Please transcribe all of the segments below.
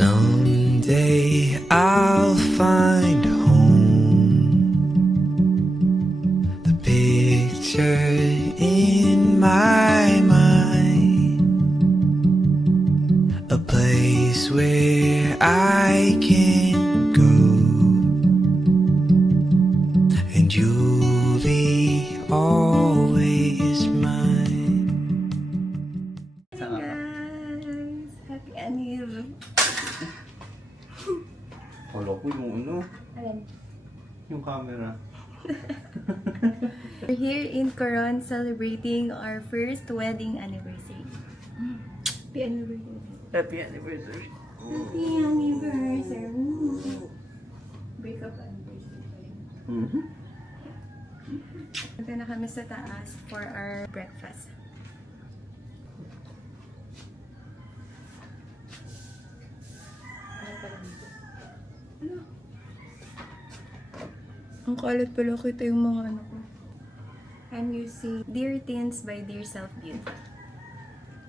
Someday I'll find home. The picture in my mind, a place where I can go, and you'll be always mine. Guys, happy anniversary. Wala ko yung ano, Alam. yung camera. We're here in Coron celebrating our first wedding anniversary. Happy anniversary. Happy anniversary. Happy anniversary. Breakup anniversary pa rin. Punta na kami sa taas for our breakfast. Ano? Ang kalat pala kita yung mga ano ko. I'm using Dear Teens by Dear Self Beauty.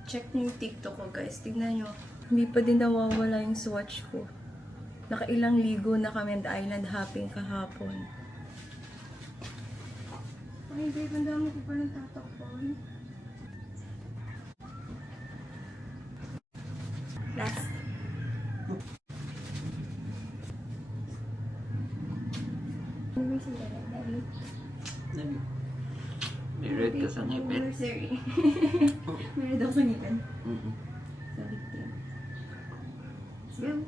Check nyo yung TikTok ko guys. Tignan nyo. Hindi pa din nawawala yung swatch ko. Nakailang ligo na kami and island hopping kahapon. Ay babe, ang dami ko palang tatakpan. Last. Ano yung sila? May red ka sa ngipin. Anniversary. May red ako sa ngipin. Sa victim. Let's go.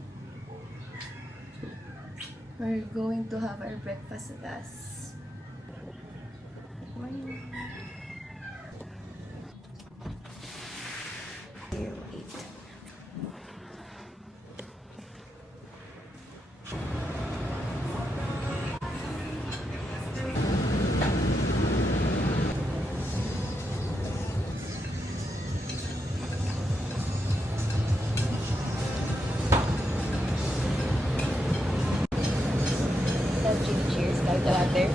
We're going to have our breakfast with us. Morning. 08. Cheers, kahit water.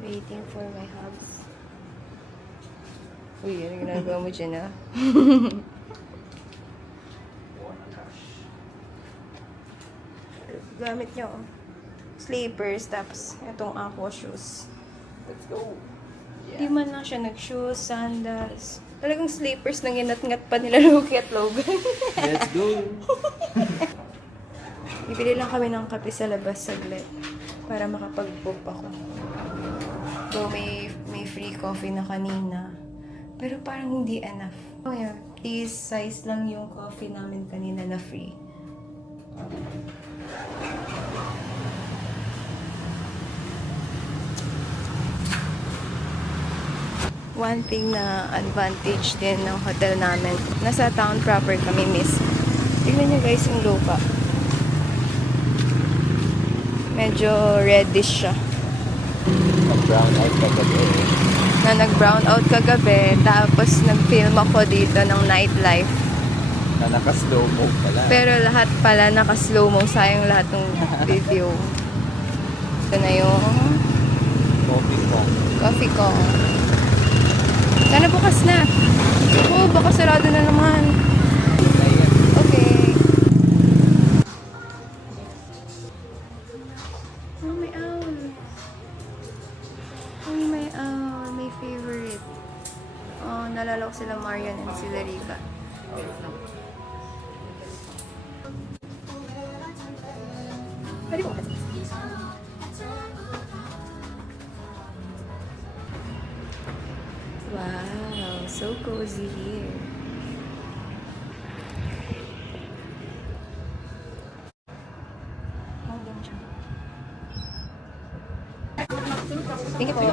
Waiting for my hubs. Uy, ano ginagawa mo dyan ah? Gamit nyo. Sleepers, tapos itong aqua shoes. Let's go. Di man lang siya nag-shoes, sandals. Talagang sleepers na ginat-ngat pa nila Loki at Logan. Let's go. Bibili lang kami ng kape sa labas saglit para makapag-book ako. So, may free coffee na kanina. Pero parang hindi enough. Oh yeah, this size lang yung coffee namin kanina na free. One thing na advantage din ng hotel namin, nasa town proper kami mismo. Tignan nyo guys yung lupa. Medyo reddish siya. Nag-brown out kagabi. Na nag-brown out kagabi, tapos nag-film ako dito ng nightlife. Na naka-slow mo pala. Pero lahat pala naka-slow mo, sayang lahat ng video. Ito na yung Coffee ko. coffee ko. Sana bukas na. Oo, baka sarado na naman. Okay. Oh, may owl. Oh, may owl. May favorite. Oh, nalala ko sila Marian and sila Rica. Pwede mo kasi. Wow, so cozy here. Hanggang siya. Thank you po.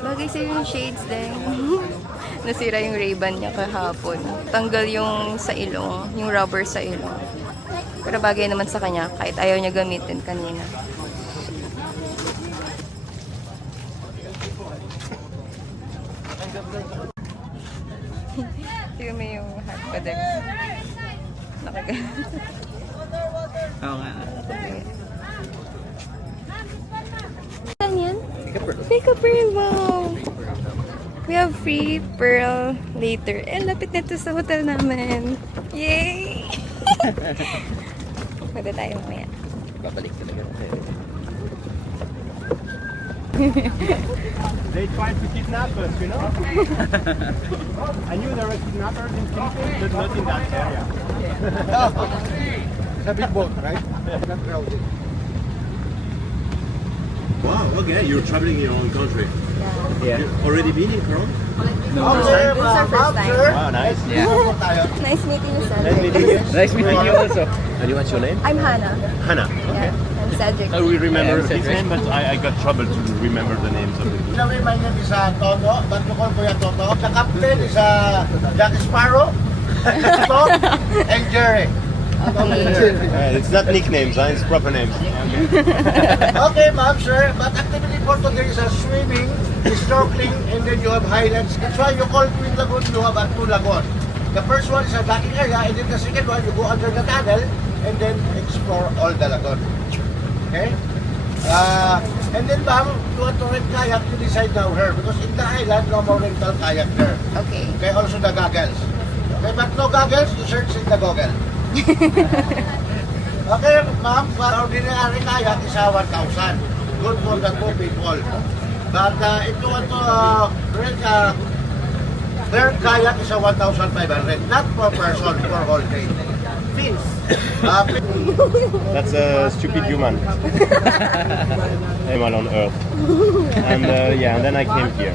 Bagay sa'yo yung shades din. Nasira yung Ray-Ban niya kahapon. Tanggal yung sa ilong, yung rubber sa ilong. Pero bagay naman sa kanya kahit ayaw niya gamitin kanina. Tignan mo yung hat ko din. Oo nga. Saan yan? Pick a pearl, wow! We have free pearl later. Eh, lapit na to sa hotel namin. Yay! Pwede tayo mamaya. Babalik talaga. They tried to kidnap us, you know? I knew there were kidnappers in Philippines, but not in that area. It's a big boat, right? Not crowded. Wow, okay, you're traveling in your own country. Yeah. You've already been in Coron? Okay, This is our first time. Wow, nice. Yeah. Nice meeting you, Nice Cedric. meeting you. Nice meeting you also. And what's your name? I'm Hannah. Hannah. Yeah, I'm Cedric. I will remember Yeah, his Cedric. name, but I got trouble to remember the names of the people. My name is Toto. Ba't ko Kuya Toto? The captain is Jack Sparrow, Tom, and Jerry. It's not nicknames, it's proper names. Okay, ma'am, sir. But activity for today is swimming, snorkeling, and then you have highlands. That's why you call Twin Lagoon, you have two lagoon. The first one is a docking area, and then the second one, you go under the tunnel, and then explore all the lagoon. Okay? And then, ma'am, you want to rent kayak, you decide now here. Because in the island, no more rental kayak there. Okay. Okay, also the goggles. Okay, but no goggles, you search in the Google. Okay, ma'am, for ordinary kayak is 1,000. Good for the two people. But if you want to rent their kayak is 1,500. Not per person, for whole day. Fins. That's a stupid human. Animal on Earth. And yeah, and then I came here.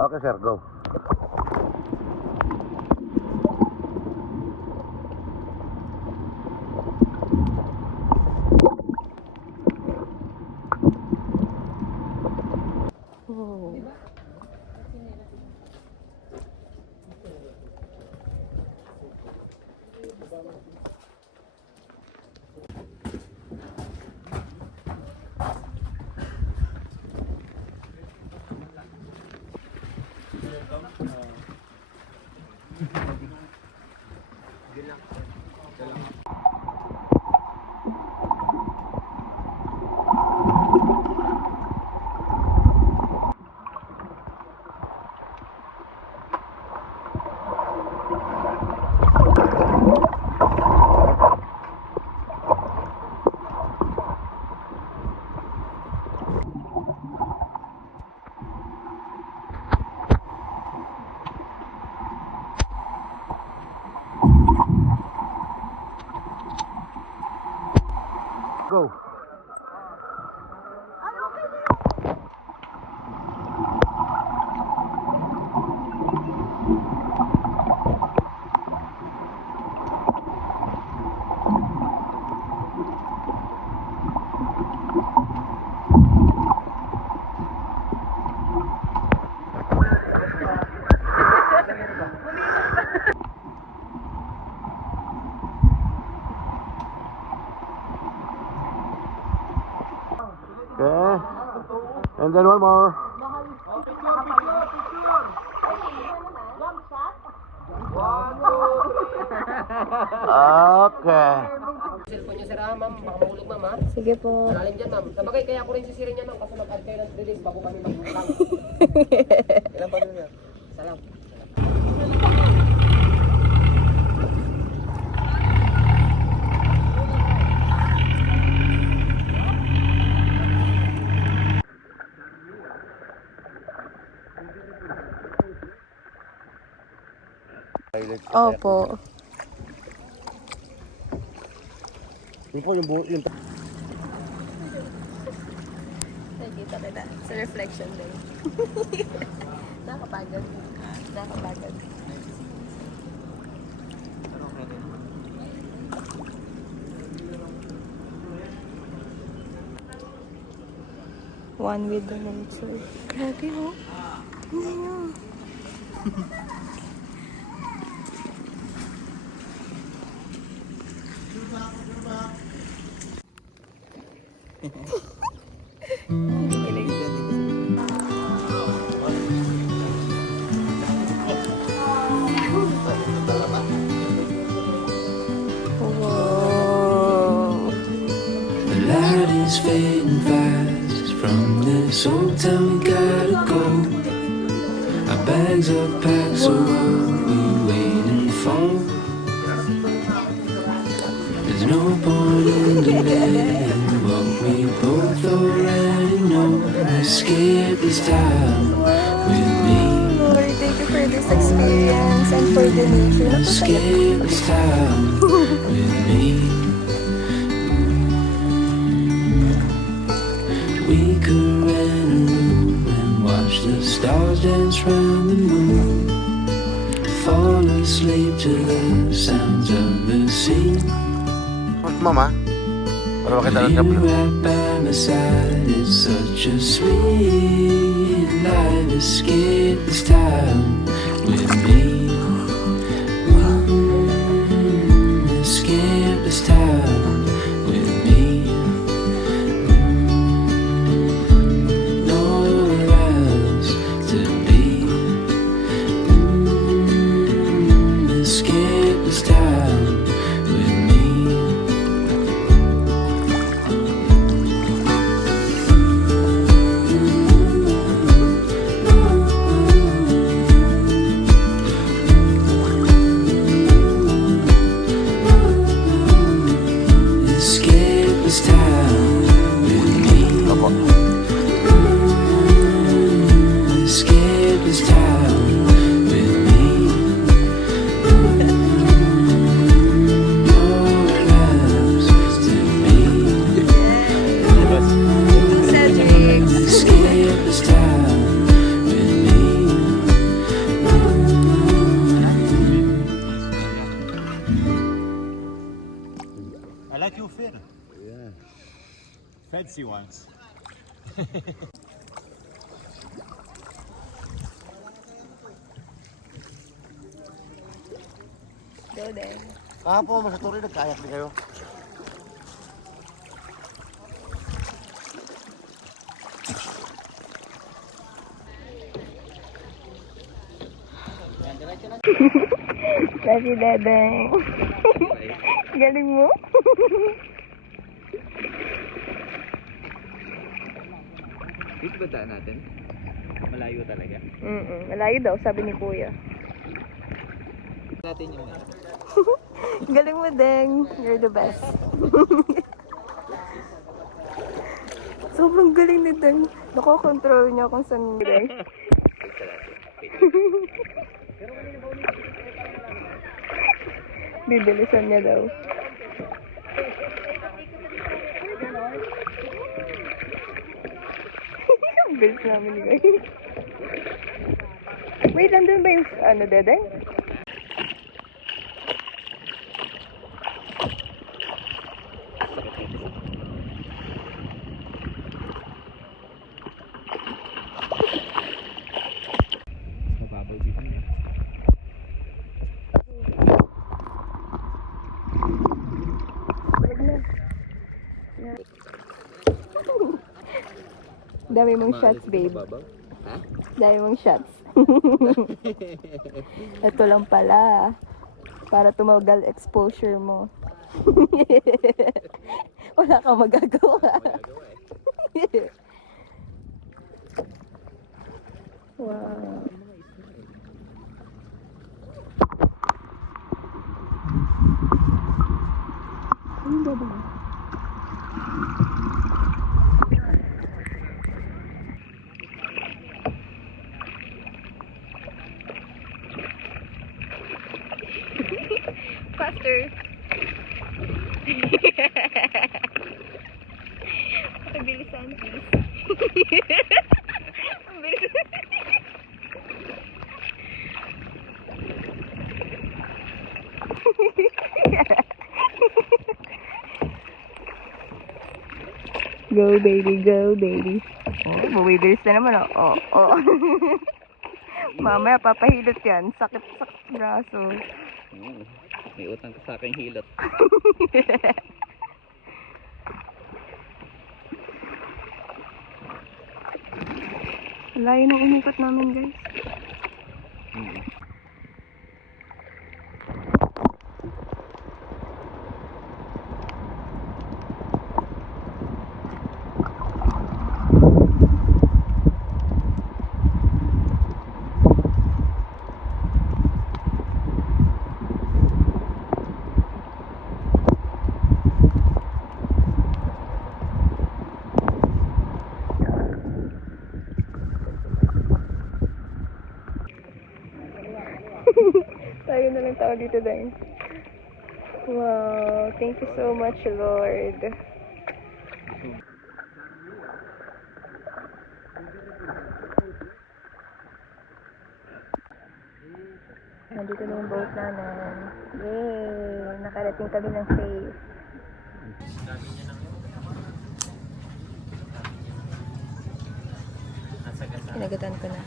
Okay, sir, go. Oh. And then one more. Okay. Cellphone niyo, sir, ma'am. Baka mahulog, ma'am, ha? Sige po. Malalim dyan, ma'am. Sabagay, kaya ko rin sisirin niya, ma'am. Kasi mag-add kayo ng release bago kami mag-utang. Ilan pa doon yan? Salam. Opo. Yung po, yung buo, yung Nakikita kita. Sa reflection din. Nakapagod. Nakapagod. One with the nature. Grabe, oh. Ano yun? Wow. The light is fading fast. From this old town we gotta go. Our bags are packed, so what we waiting for? There's no point in delaying what we both already know. Escape this time with me. Lord, thank you for this experience and for the nature. Escape this time with me. We could rent a room and watch the stars dance round the moon. Fall asleep to the sounds of the sea. Mama, para makita ng You W. right by my side, it's such a sweet life. Escape this time with me. Escape this time with me. Nowhere else to be. Escape this time with me. Escape this time with me. Escape this time with me. Nowhere else to be. Cedric. Escape this time with me. I like your fit. Yeah. Fancy ones. Go there. Kahapon, mas turi, nagkayak din kayo. Love you, Dedeng. Galing mo. Dito ba daan natin? Malayo talaga. Malayo daw, sabi ni Kuya. Natin yung ano. Galing mo, Deng. You're the best. Sobrang galing ni Deng. Nakokontrol niya kung saan Deng. Bibilisan niya daw. Ang bilis namin ni Guy. Wait, nandun ba yung ano, Dedeng? Mababaw dito. Dami mong shots, babe. Ha? Dami mong shots. Ito lang pala. Para tumagal exposure mo. Wala kang magagawa. Wow. Ano ba ba? Faster. Pabilisan, please. Ang bilis. Go baby, go baby. Oh, buwibilis na naman oh. Oh, oh. Mamaya papahilot yan. Sakit sa braso. Oo. May utang ka sa aking hilot. Layo ng umukat namin, guys. Tayo na lang tao dito dahil. Wow, thank you so much, Lord. Nandito na yung boat namin. Yay! Nakarating kami ng safe. Pinagatan ko na.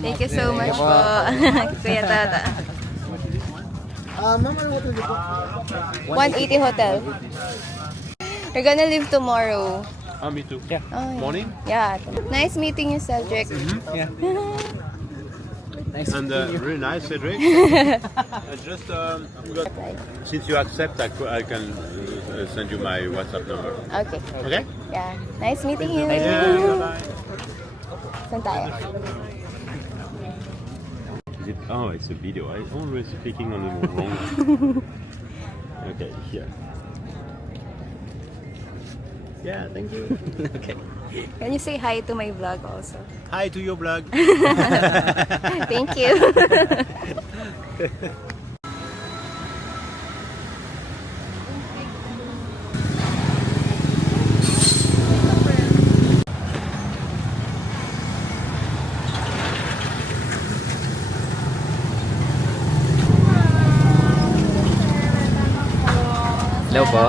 Thank you so much po, Kuya Tata. Mama, what is it? 180 Hotel. We're gonna leave tomorrow. Me too. Yeah. Oh, yeah. Morning. Yeah. Nice meeting you, Cedric. Yeah. Nice And really nice, Cedric. Just since you accept, I can send you my WhatsApp number. Okay. Okay? Yeah. Nice meeting you. Bye. Saan tayo? Oh, it's a video. I'm always speaking on the wrong. Okay, here. Yeah, thank you. Okay. Can you say hi to my vlog also? Hi to your blog. Thank you. Hello po.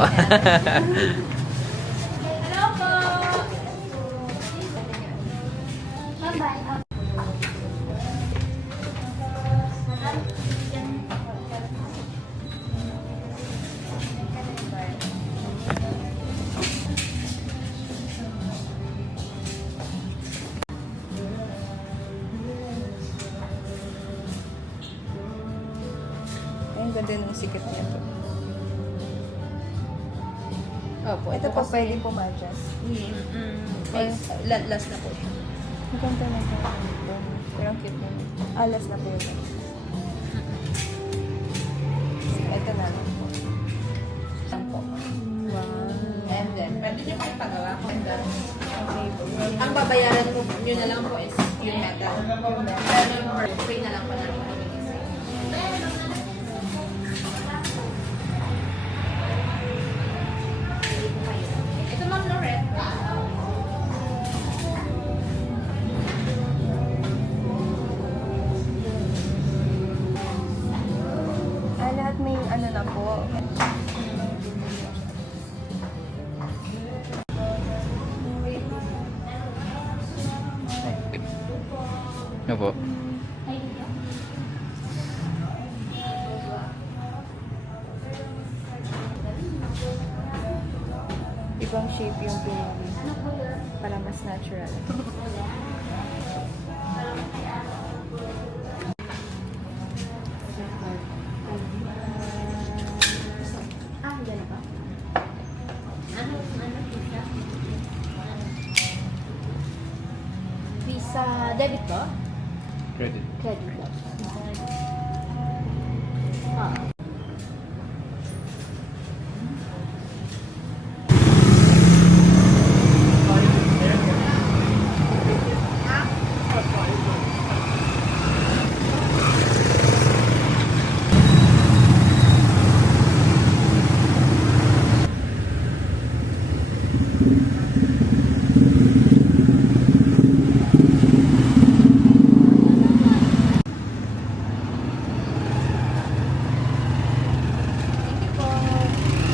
Ay, ang ganda ng sikat niya po. Opo, ito po pwede po ma-adjust. Last na po siya. Ang ganda na po. Pero ang cute na. Last na po yun. Ito na lang po. Lang po. Wow. And then, pwede niyo po ipagawa. And then, Okay po. ang babayaran mo nyo na lang po is yung metal. Pero yung free na lang po namin ibigay sa inyo. Opo. Ibang shape yung pinili. Para mas natural. Visa debit ba? Credit. Credit ba?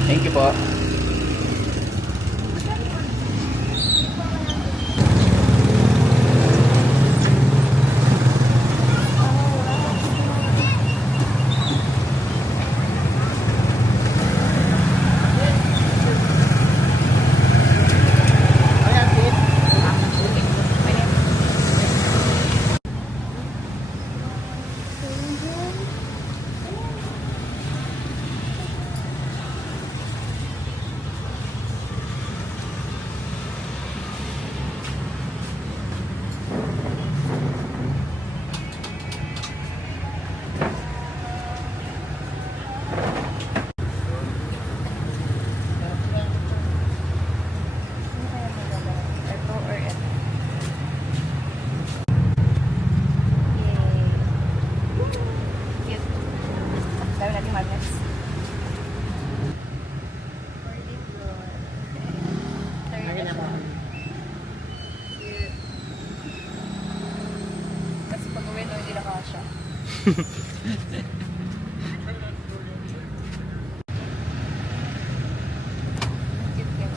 Thank you po. Ito or ito? Yay! Cute. Dami natin magnets. Cute. Kasi pag uwi no, hindi nakasya. Cute yan.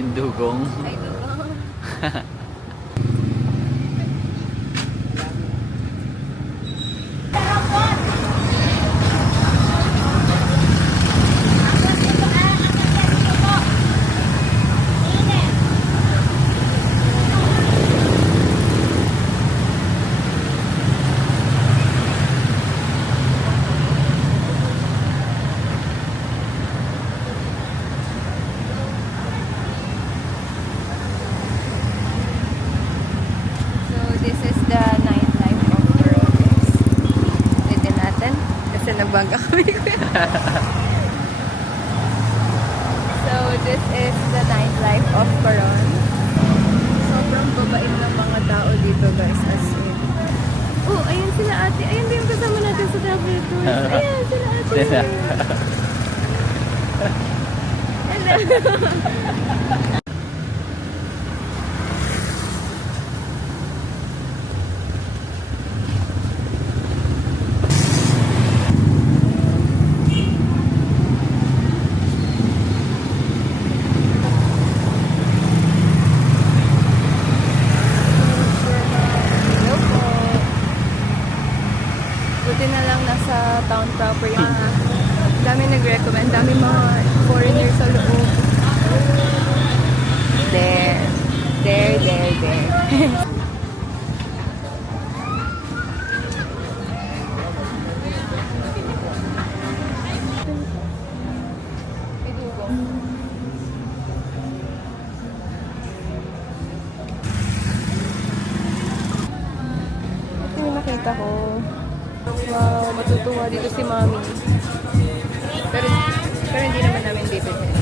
Yung dugong. Ay, dugong. So, this is the nightlife of Coron. Ulitin natin. Kasi nagbangga kami. So, this is the nightlife of Coron. Sobrang babait ng mga tao dito, guys. As in. Oh, ayan sila ate. Ayan din yung kasama natin sa travel tours. Ayan sila ate. Hello. Hello po. Buti na lang nasa town proper yung dami nag-recommend. Dami mga foreigners sa loob. There. May dugong. Ito yung nakita ko. Wow, matutuwa dito si Mami. Pero hindi naman namin bibigyan.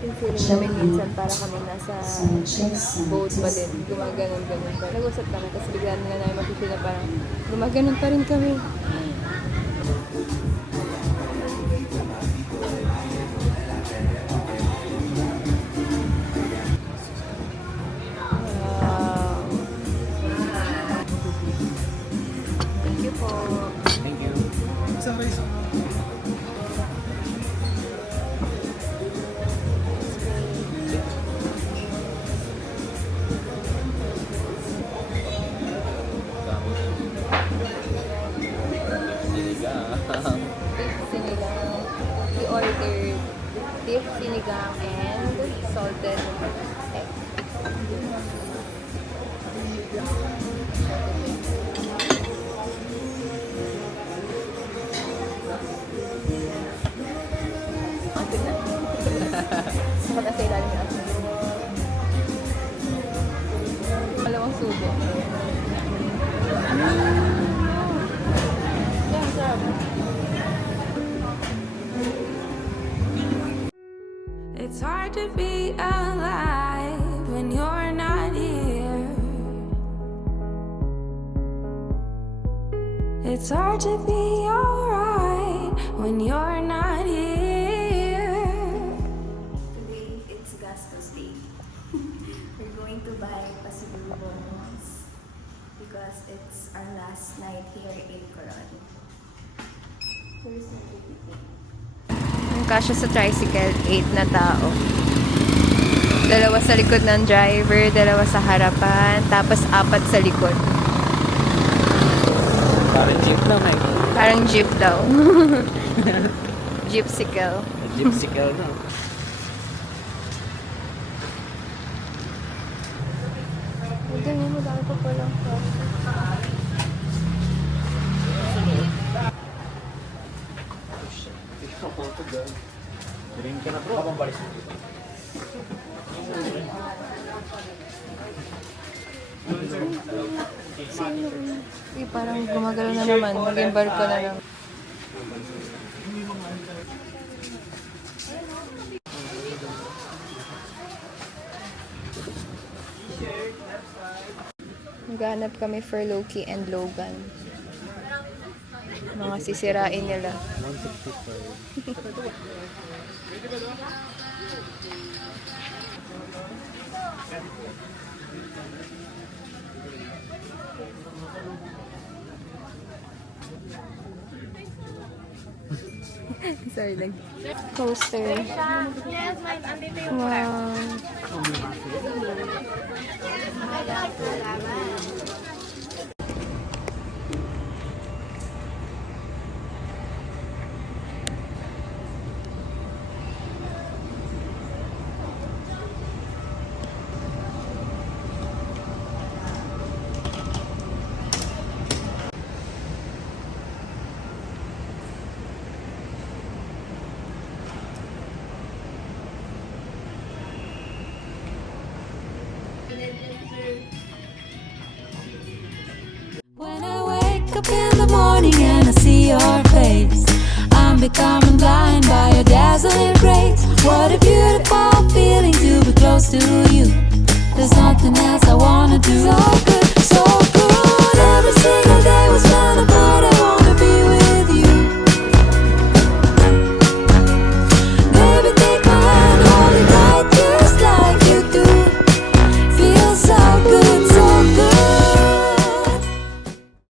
Yung feeling namin minsan para kami nasa boat pa din. Gumaganon-ganon pa. Nag-usap kami, tapos bigla na namin makikita na parang gumaganon pa rin kami. Wow. Thank you po. Sinigang. We ordered beef sinigang and salted egg. Saka nasa ilalim yung asin. Dalawang subo. Yan, sarap. It's hard to be alive when you're not here. It's hard to be alright when you're not here. Today, it's Gastos Day. We're going to buy pasalubongs because it's our last night here in Coron. Here's the ticket. Ang kasya sa tricycle, 8 na tao. Dalawa sa likod ng driver, dalawa sa harapan, tapos 4 sa likod. Parang jeep lang eh. Parang jeep daw. Jeepsicle. Jeepsicle na. Madami mo dahil pa palang Ring ka na bro. Kapang balis mo. parang gumagalaw na naman. Maging barko na lang. Naghanap kami for Loki and Logan. Mga sisirain nila. 165. Sorry lang. Coaster. Wow. When I wake up in the morning and I see your face, I'm becoming blind by your dazzling grace. What a beautiful feeling to be close to you. There's nothing else I wanna do.